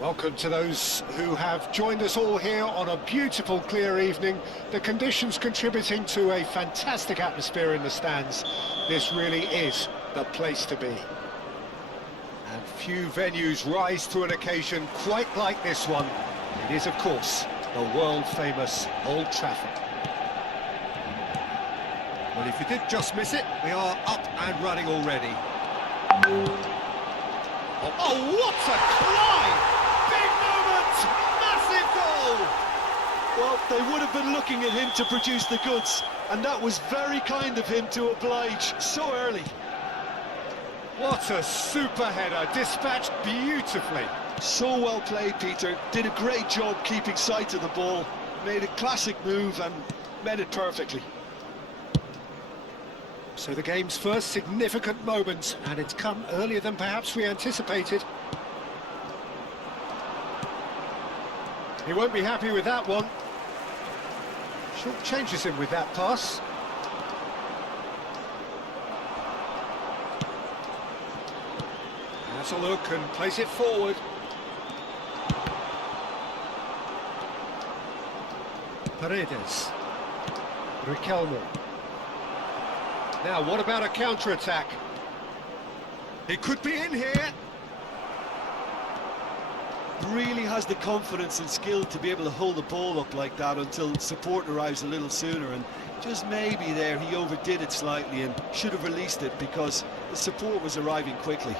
Welcome to those who have joined us all here on a beautiful, clear evening. The conditions contributing to a fantastic atmosphere in the stands. This really is the place to be. And few venues rise to an occasion quite like this one. It is, of course, the world-famous Old Trafford. Well, if you did just miss it, we are up and running already. Oh, what a climb! Massive goal! Well, they would have been looking at him to produce the goods, and that was very kind of him to oblige so early. What a super header, dispatched beautifully. So well played, Peter. Did a great job keeping sight of the ball, made a classic move and met it perfectly. So the game's first significant moment, and it's come earlier than perhaps we anticipated. He won't be happy with that one. Short changes him with that pass. Has a look and plays it forward. Paredes. Riquelme. Now, what about a counter-attack? He could be in here. Really has the confidence and skill to be able to hold the ball up like that until support arrives a little sooner, and just maybe there he overdid it slightly and should have released it because the support was arriving quickly.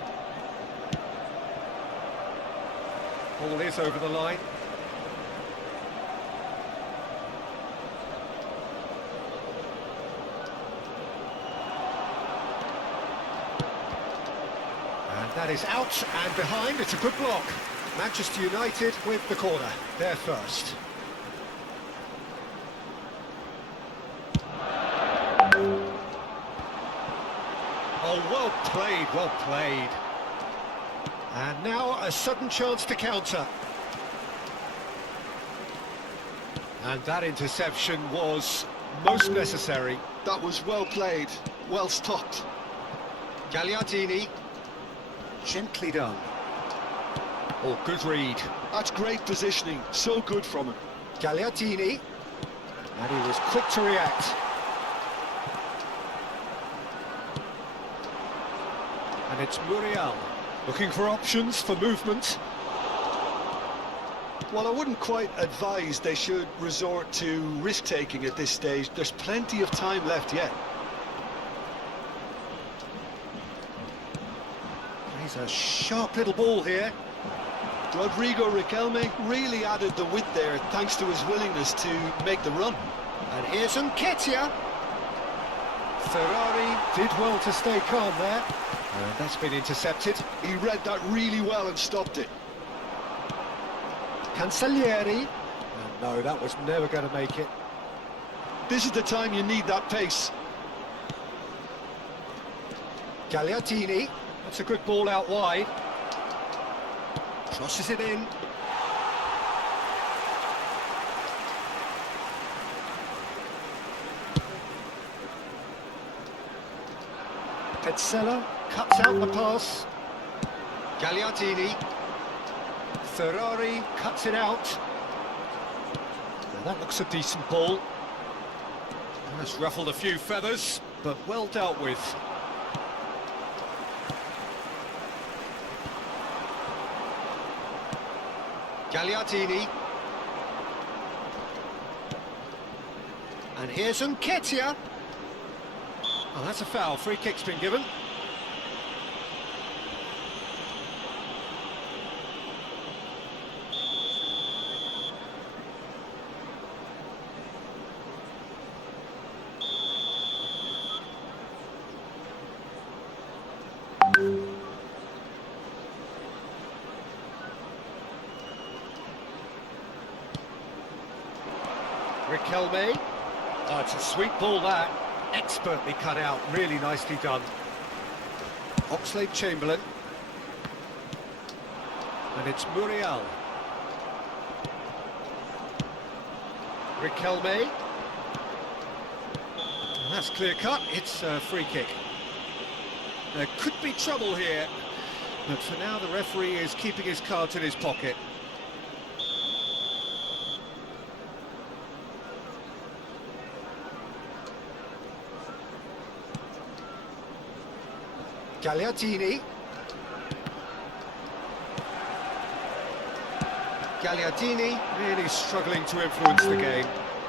Ball is over the line. And that is out and behind. It's a good block. Manchester United with the corner, they're first. Oh, well played, well played. And now a sudden chance to counter. And that interception was most necessary. That was well played, well stopped. Gagliardini, gently done. Oh, good read. That's great positioning, so good from him. Gagliardini, and he was quick to react. And it's Muriel, looking for options for movement. Well, I wouldn't quite advise they should resort to risk-taking at this stage. There's plenty of time left yet. He's a sharp little ball here. Rodrigo Riquelme really added the width there thanks to his willingness to make the run. And here's Nketiah. Ferrari did well to stay calm there. And that's been intercepted. He read that really well and stopped it. Cancellieri. Oh, no, that was never going to make it. This is the time you need that pace. Gagliardini. That's a good ball out wide. Crosses it in. Petzela cuts out the pass. Gagliardini. Ferrari cuts it out. Now that looks a decent ball. That's ruffled a few feathers, but well dealt with. Gagliardini. And here's Nketiah. Oh, that's a foul. Free kick's been given. Riquelme. Oh, it's a sweet ball that. Expertly cut out, really nicely done. Oxlade-Chamberlain. And it's Muriel. Riquelme. And that's clear cut, it's a free kick. There could be trouble here. But for now, the referee is keeping his cards in his pocket. Gagliardini. Gagliardini really struggling to influence the game.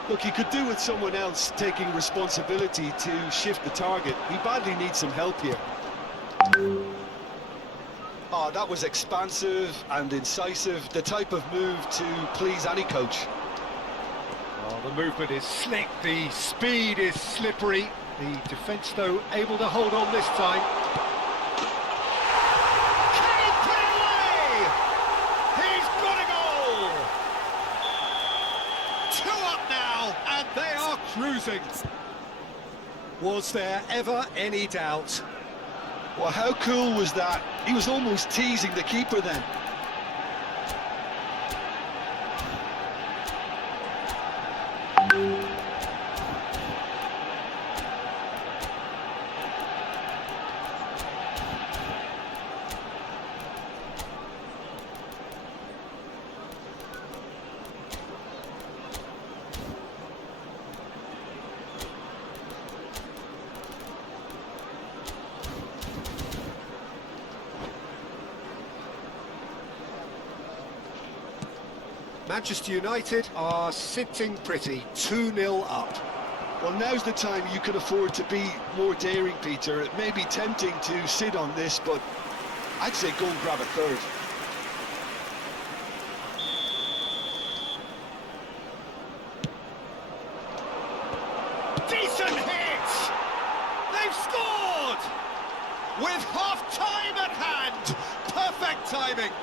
Look, he could do with someone else taking responsibility to shift the target. He badly needs some help here. Oh, that was expansive and incisive, the type of move to please any coach. Well, the movement is slick, the speed is slippery. The defence, though, able to hold on this time. Can he put it away? He's got a goal! 2 up now, and they are cruising. Was there ever any doubt? Well, how cool was that? He was almost teasing the keeper then. Manchester United are sitting pretty, 2-0 up. Well, now's the time you can afford to be more daring, Peter. It may be tempting to sit on this, but I'd say go and grab a third. Decent hit! They've scored! With half-time at hand! Perfect timing!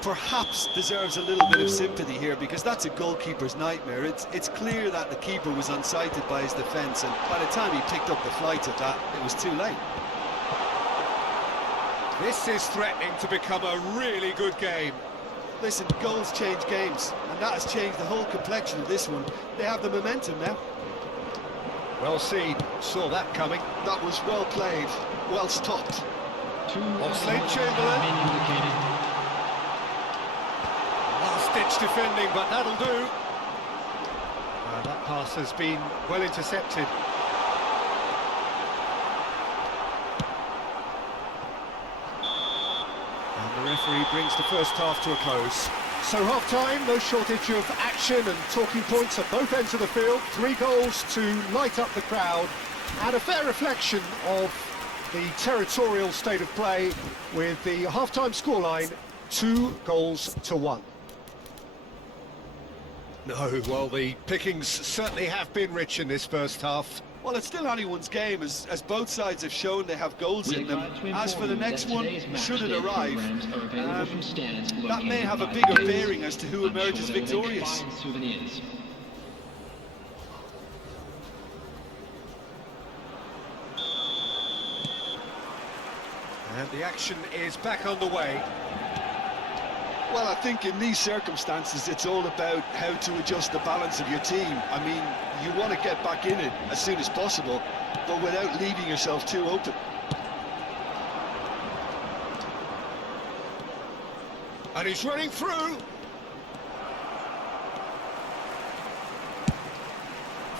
Perhaps deserves a little bit of sympathy here, because that's a goalkeeper's nightmare. It's clear that the keeper was unsighted by his defence, and by the time he picked up the flight of that, it was too late. This is threatening to become a really good game. Listen, goals change games, and that has changed the whole complexion of this one. They have the momentum now. Well seen, saw that coming. That was well played, well stopped. Oxlade-Chamberlain. Last-ditch defending, but that'll do. That pass has been well intercepted. And the referee brings the first half to a close. So half-time, no shortage of action and talking points at both ends of the field. 3 goals to light up the crowd, and a fair reflection of the territorial state of play, with the half-time scoreline 2-1. No, well, the pickings certainly have been rich in this first half. Well, it's still anyone's game, as both sides have shown they have goals in them. As for the next one, should it arrive, that may have a bigger bearing as to who emerges victorious. And the action is back on the way. Well, I think in these circumstances, it's all about how to adjust the balance of your team. I mean, you want to get back in it as soon as possible, but without leaving yourself too open. And he's running through.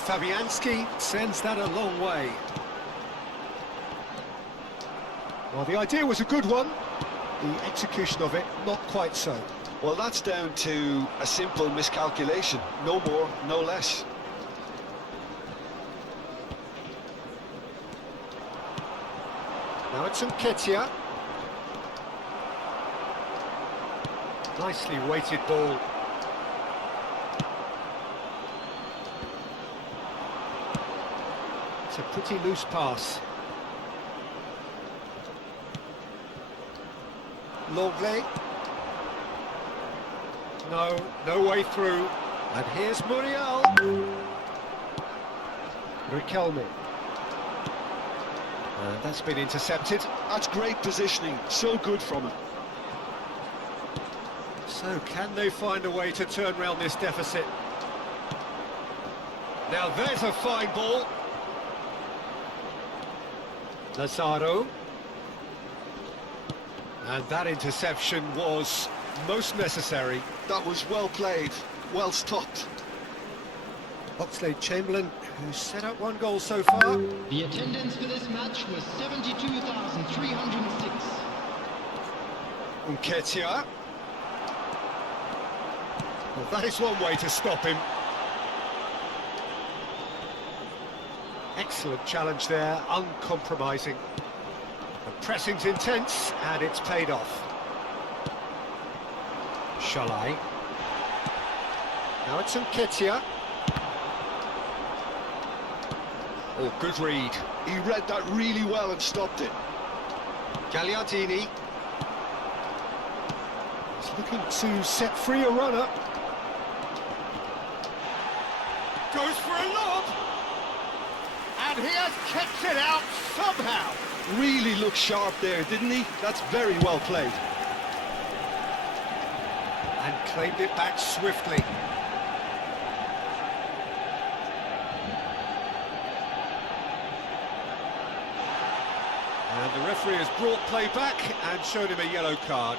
Fabianski sends that a long way. Well, the idea was a good one. The execution of it, not quite so. Well, that's down to a simple miscalculation. No more, no less. Now it's Nketiah. Nicely weighted ball. It's a pretty loose pass. Longley. No way through. And here's Muriel. Riquelme. And that's been intercepted. That's great positioning, so good from him. So can they find a way to turn around this deficit? Now there's a fine ball. Lazaro. And that interception was most necessary. That was well played, well stopped. Oxlade-Chamberlain, who's set up 1 goal so far. The attendance for this match was 72,306. Nketiah. Well, that is one way to stop him. Excellent challenge there, uncompromising. The pressing's intense, and it's paid off. Shalai. Now it's Nketiah. Oh, good read. He read that really well and stopped it. Gagliardini. He's looking to set free a runner. Goes for a lob. And he has kept it out somehow. Really looked sharp there, didn't he? That's very well played. And claimed it back swiftly. And the referee has brought play back and showed him a yellow card.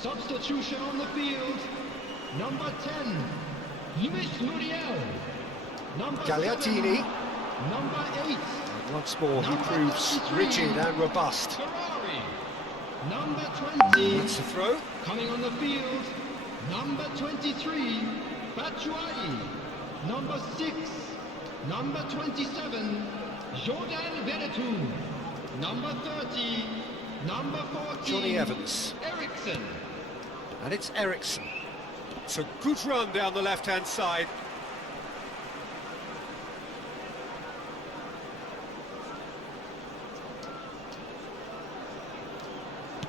Substitution on the field. Number 10, Luis Muriel. Number Gagliardini. 7, number 8. And once more, he Number proves 23, rigid and robust. Ferrari. Number 20. That's the throw. Coming on the field. Number 23, Batshuayi. Number 6, number 27, Jordan Veretout. Number 30, number 14, Johnny Evans. Eriksson. And it's Eriksson. It's a good run down the left-hand side.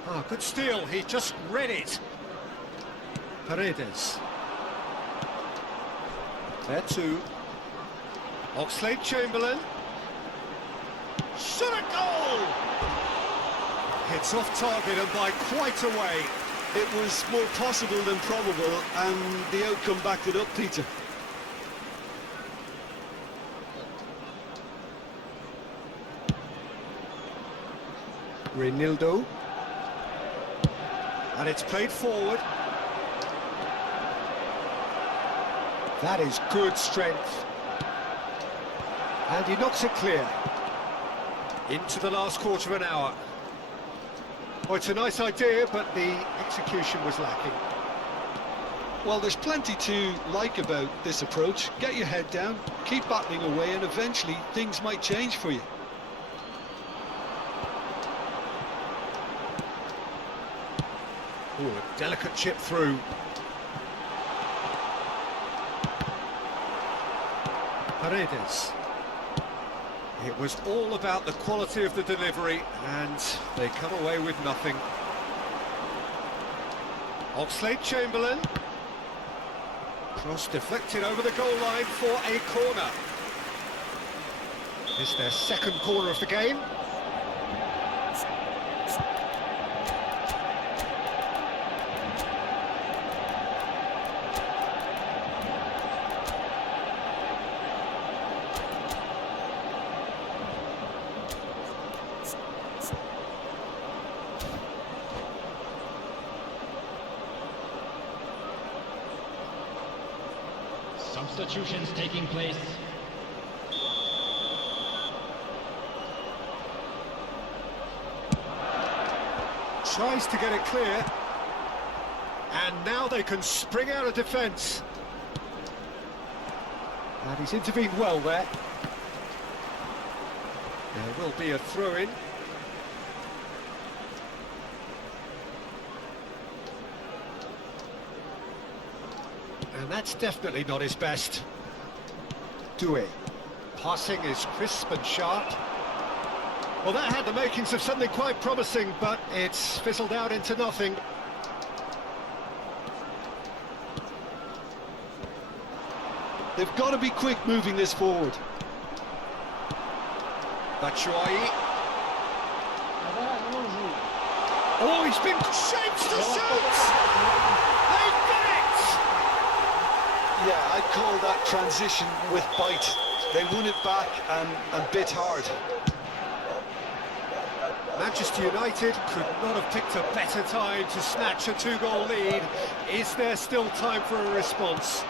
Ah, good steal. He just read it. Paredes. There too. Oxlade-Chamberlain. Shot a goal! Hits off target and by quite a way. It was more possible than probable, and the outcome backed it up, Peter. Reinildo. And it's played forward. That is good strength. And he knocks it clear. Into the last quarter of an hour. Well, it's a nice idea, but the execution was lacking. Well, there's plenty to like about this approach. Get your head down, keep battling away, and eventually things might change for you. Ooh, a delicate chip through. Paredes. It was all about the quality of the delivery, and they come away with nothing. Oxlade-Chamberlain. Cross deflected over the goal line for a corner. It's their second corner of the game. Substitutions taking place. Tries to get it clear. And now they can spring out of defence. And he's intervened well there. There will be a throw-in. And that's definitely not his best. Doué. Passing is crisp and sharp. Well, that had the makings of something quite promising, but it's fizzled out into nothing. They've got to be quick moving this forward. Batshuayi. Oh, he's been shaped to shoot! They've done it! Yeah, I'd call that transition with bite. They won it back and bit hard. Manchester United could not have picked a better time to snatch a two-goal lead. Is there still time for a response?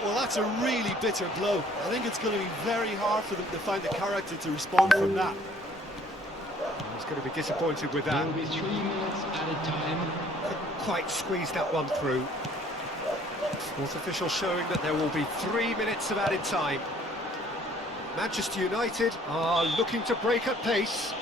Well, that's a really bitter blow. I think it's going to be very hard for them to find the character to respond from that. He's going to be disappointed with that. There will be 3 minutes added time. Couldn't quite squeeze that one through. Fourth official showing that there will be 3 minutes of added time. Manchester United are looking to break at pace.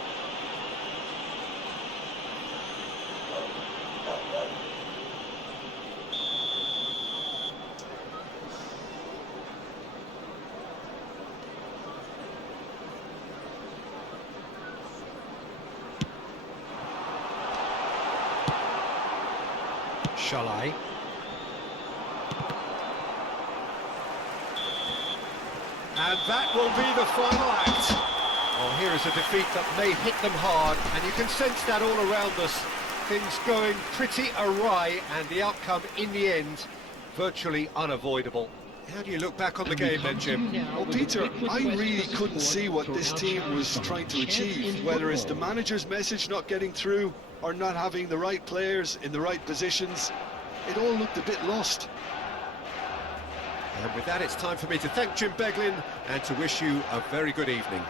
Shalai. And that will be the final act. Well, here is a defeat that may hit them hard, and you can sense that all around us. Things going pretty awry, and the outcome in the end virtually unavoidable. How do you look back on the game then, Jim? Well, Peter, I really couldn't see what this team was trying to achieve, whether it's the manager's message not getting through or not having the right players in the right positions. It all looked a bit lost. And with that, it's time for me to thank Jim Beglin and to wish you a very good evening.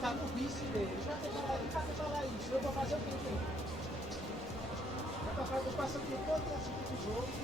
Tá no vice dele, já tem falar isso, eu vou fazer o que tem. É pra fazer o passatempo todo esse tipo de jogo.